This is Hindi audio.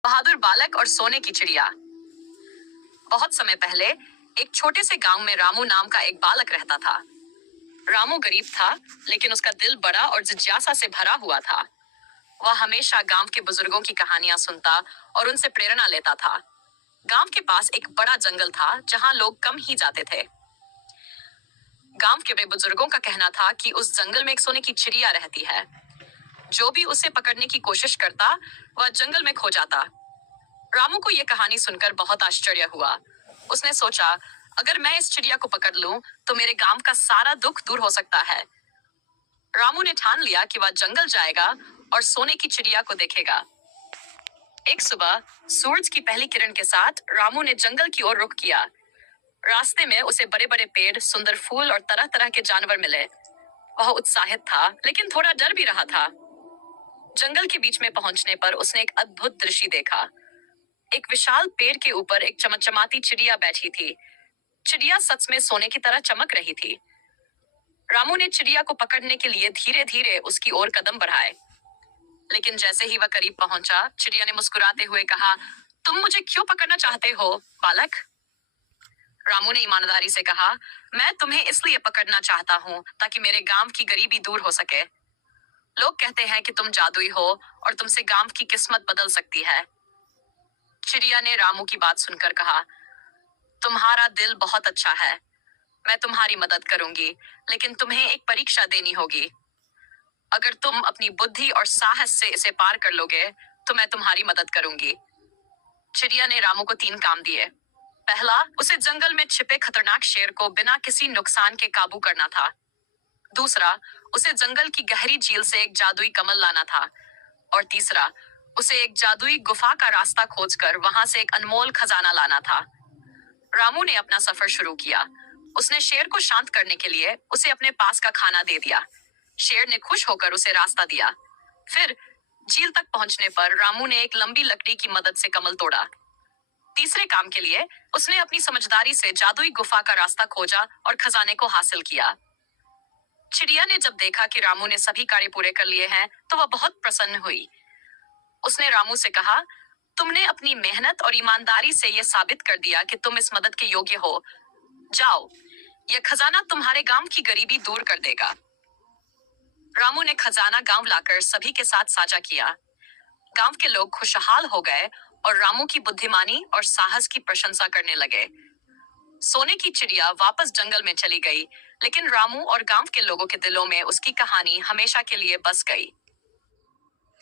बहादुर बालक और सोने की चिड़िया। बहुत समय पहले एक छोटे से गांव में रामू नाम का एक बालक रहता था। रामू गरीब था, लेकिन उसका दिल बड़ा और जिज्ञासा से भरा हुआ था। वह हमेशा गांव के बुजुर्गों की कहानियां सुनता और उनसे प्रेरणा लेता था। गांव के पास एक बड़ा जंगल था जहां लोग कम ही जाते थे। गांव के बड़े बुजुर्गों का कहना था कि उस जंगल में एक सोने की चिड़िया रहती है। जो भी उसे पकड़ने की कोशिश करता, वह जंगल में खो जाता। रामू को यह कहानी सुनकर बहुत आश्चर्य हुआ। उसने सोचा, अगर मैं इस चिड़िया को पकड़ लूं, तो मेरे गांव का सारा दुख दूर हो सकता है। रामू ने ठान लिया कि वह जंगल जाएगा और सोने की चिड़िया को देखेगा। एक सुबह सूरज की पहली किरण के साथ रामू ने जंगल की ओर रुख किया। रास्ते में उसे बड़े बड़े पेड़, सुंदर फूल और तरह तरह के जानवर मिले। वह उत्साहित था, लेकिन थोड़ा डर भी रहा था। जंगल के बीच में पहुंचने पर उसने एक अद्भुत दृश्य देखा। एक विशाल पेड़ के ऊपर एक चमचमाती चिड़िया बैठी थी। चिड़िया सच में सोने की तरह चमक रही थी। रामू ने चिड़िया को पकड़ने के लिए धीरे धीरे उसकी ओर कदम बढ़ाए, लेकिन जैसे ही वह करीब पहुंचा, चिड़िया ने मुस्कुराते हुए कहा, तुम मुझे क्यों पकड़ना चाहते हो, बालक? रामू ने ईमानदारी से कहा, मैं तुम्हें इसलिए पकड़ना चाहता हूँ ताकि मेरे गांव की गरीबी दूर हो सके। लोग कहते हैं कि तुम जादुई हो और तुमसे गांव की किस्मत बदल सकती है। चिड़िया ने रामू की बात सुनकर कहा, तुम्हारा दिल बहुत अच्छा है। मैं तुम्हारी मदद करूंगी, लेकिन तुम्हें एक परीक्षा देनी होगी। अगर तुम अपनी बुद्धि और साहस से इसे पार कर लोगे, तो मैं तुम्हारी मदद करूंगी। चिड़िया ने रामू को 3 काम दिए। पहला, उसे जंगल में छिपे खतरनाक शेर को बिना किसी नुकसान के काबू करना था। दूसरा, उसे जंगल की गहरी झील से एक जादुई कमल लाना था। और तीसरा, उसे एक जादुई गुफा का रास्ता खोजकर वहां से एक अनमोल खजाना लाना था। रामू ने अपना सफर शुरू किया। उसने शेर को शांत करने के लिए उसे अपने पास का खाना दे दिया। शेर ने खुश होकर उसे रास्ता दिया। फिर झील तक पहुंचने पर रामू ने एक लंबी लकड़ी की मदद से कमल तोड़ा। तीसरे काम के लिए उसने अपनी समझदारी से जादुई गुफा का रास्ता खोजा और खजाने को हासिल किया। चिड़िया ने जब देखा कि रामू ने सभी कार्य पूरे कर लिए हैं, तो वह बहुत प्रसन्न हुई। उसने रामू से कहा, तुमने अपनी मेहनत और ईमानदारी से यह साबित कर दिया कि तुम इस मदद के योग्य हो। जाओ, यह खजाना तुम्हारे गांव की गरीबी दूर कर देगा। रामू ने खजाना गांव लाकर सभी के साथ साझा किया। गांव के लोग खुशहाल हो गए और रामू की बुद्धिमानी और साहस की प्रशंसा करने लगे। सोने की चिड़िया वापस जंगल में चली गई, लेकिन रामू और गांव के लोगों के दिलों में उसकी कहानी हमेशा के लिए बस गई।